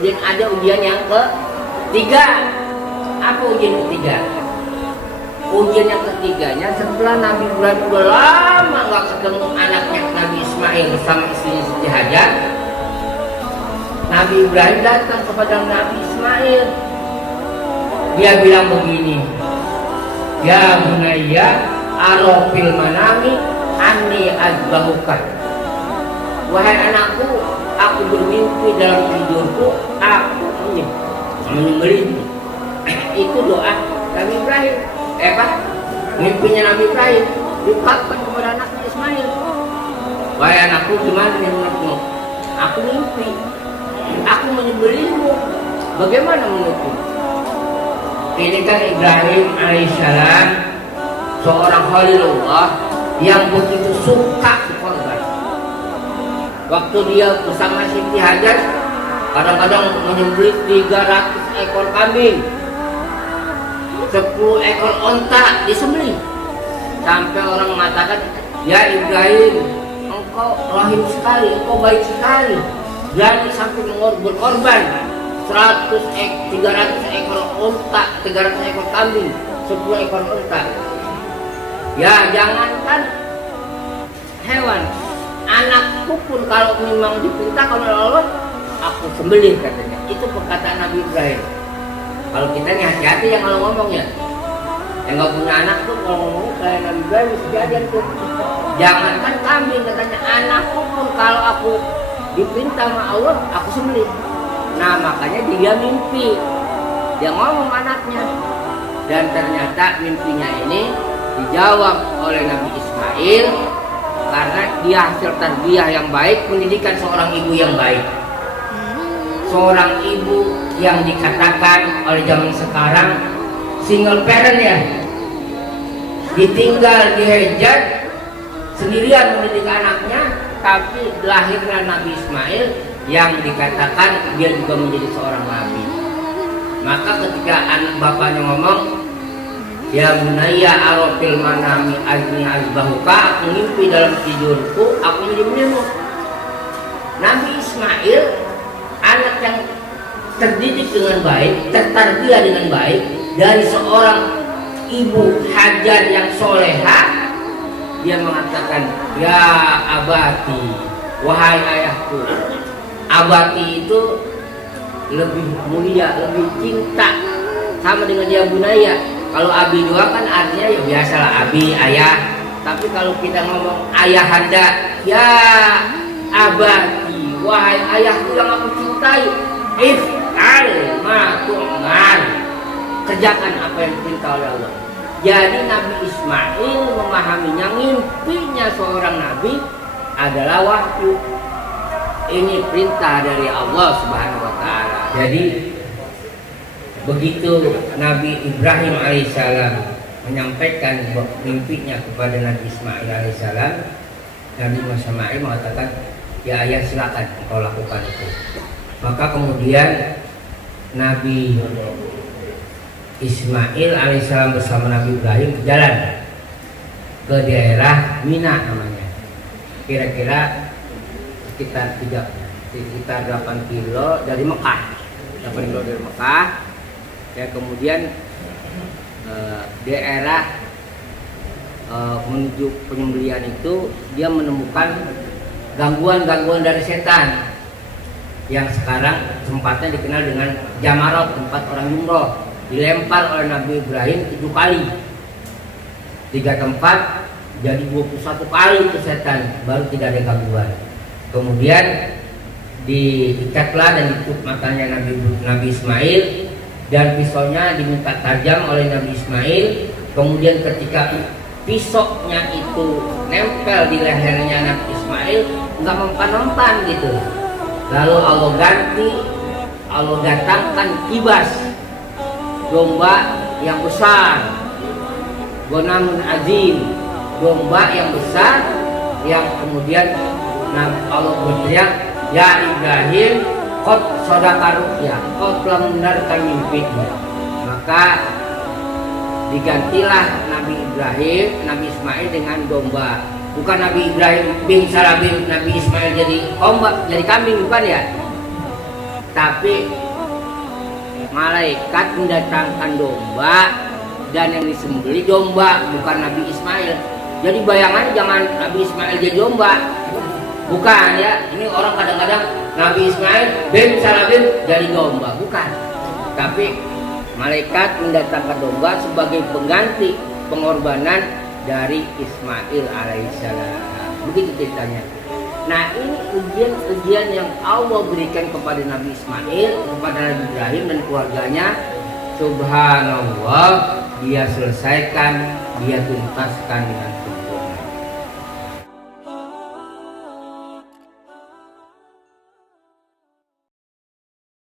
Kemudian ada ujian yang ketiga. Apa ujian ketiga? Ujian yang ketiganya setelah Nabi Ibrahim udah lama nggak ketemu anaknya Nabi Ismail bersama istrinya Siti Hajar. Nabi Ibrahim datang kepada Nabi Ismail. Dia bilang begini, ya bunayya arofil manami anni azbahuka. Wahai anakku, aku bermimpi dalam tidurku, aku menyembelihmu. Itu doa Nabi Ibrahim. Mimpinya Nabi Ibrahim diungkapkan kepada anaknya Ismail. Wahai anakku, gimana nih menurutmu? Aku mimpi, aku menyembelihmu. Bagaimana menurutmu? Ini kan Ibrahim alaihissalam, seorang Khalilullah yang begitu suka korban. Waktu dia bersama Siti Hajar, kadang-kadang menyembelih 300 ekor kambing, 10 ekor onta disembelih. Sampai orang mengatakan, ya Ibrahim, engkau rahim sekali, engkau baik sekali, berani sampai berkorban 300 ekor onta, 300 ekor kambing, 10 ekor onta. Ya jangankan hewan, anakku pun kalau memang diperintahkan oleh Allah, aku sembelih katanya. Itu perkataan Nabi Ibrahim. Kalau kita nih hati-hati yang kalau ngomong ya, yang nggak punya anak tuh kalau ngomong kayak Nabi Ibrahim kejadian tuh. Jangankan kambing katanya, anakku pun kalau aku diperintah sama Allah, aku sembelih. Nah makanya dia mimpi, dia ngomong anaknya, dan ternyata mimpinya ini dijawab oleh Nabi Ismail karena dia hasil tarbiyah yang baik, pendidikan seorang ibu yang baik. Seorang ibu yang dikatakan oleh zaman sekarang single parent ya, ditinggal dihajat sendirian mendidik anaknya, tapi lahirlah Nabi Ismail yang dikatakan dia juga menjadi seorang nabi. Maka ketika anak bapaknya ngomong, ya bunayya arofil manami anni azbahuka, aku mimpi dalam tidurku, aku menyembelihmu. Nabi Ismail anak yang terdidik dengan baik, tertarbiyah dengan baik dari seorang ibu Hajar yang soleha. Dia mengatakan, ya abati, wahai ayahku. Abati itu lebih mulia, lebih cinta, sama dengan ya bunayya. Kalau abi doang kan artinya ya biasalah abi, ayah. Tapi kalau kita ngomong ayahanda, ya abati, wahai ayahku yang aku cintai, if'al ma tu'mar, kerjakan apa yang diperintah oleh Allah. Jadi Nabi Ismail memahaminya mimpinya seorang nabi adalah wahyu. Ini perintah dari Allah Subhanahu wa taala. Jadi begitu Nabi Ibrahim alaihissalam menyampaikan mimpinya kepada Nabi Ismail alaihissalam, Nabi Ismail mengatakan, ya ayah silakan kau lakukan itu. Maka kemudian Nabi Ismail alaihissalam bersama Nabi Ibrahim berjalan ke daerah Mina namanya, kira-kira sekitar 8 kilo dari Mekah. 8 kilo dari Mekah. Ya, kemudian daerah menuju penyembelihan itu dia menemukan gangguan-gangguan dari setan yang sekarang tempatnya dikenal dengan Jamarot, tempat orang umroh. Dilempar oleh Nabi Ibrahim 7 kali, 3 tempat jadi 21 kali itu setan, baru tidak ada gangguan. Kemudian diikatlah dan ditutup matanya Nabi Ismail, dan pisaunya diminta tajam oleh Nabi Ismail. Kemudian ketika pisaunya itu nempel di lehernya Nabi Ismail, nggak mempan-mempan gitu. Lalu Allah datangkan kibas, domba yang besar, gonamun azim, domba yang besar, yang kemudian Allah berteriak, ya Ibrahim, qad sadaqa ru'ya, kau telah membenarkan mimpimu. Maka digantilah Nabi Ismail dengan domba. Bukan Nabi Ibrahim bin Salah bin Nabi Ismail jadi domba, jadi kambing, bukan ya. Tapi malaikat mendatangkan domba dan yang disembelih domba, bukan Nabi Ismail. Jadi bayangannya jangan Nabi Ismail jadi domba, bukan ya. Ini orang kadang-kadang Nabi Ismail bin Salabim jadi domba, bukan. Tapi malaikat mendatangkan domba sebagai pengganti pengorbanan dari Ismail alaihissalam. Begitu ceritanya. Nah, ini ujian-ujian yang Allah berikan kepada Nabi Ismail, kepada Nabi Ibrahim dan keluarganya. Subhanallah, dia selesaikan, dia tuntaskan dengan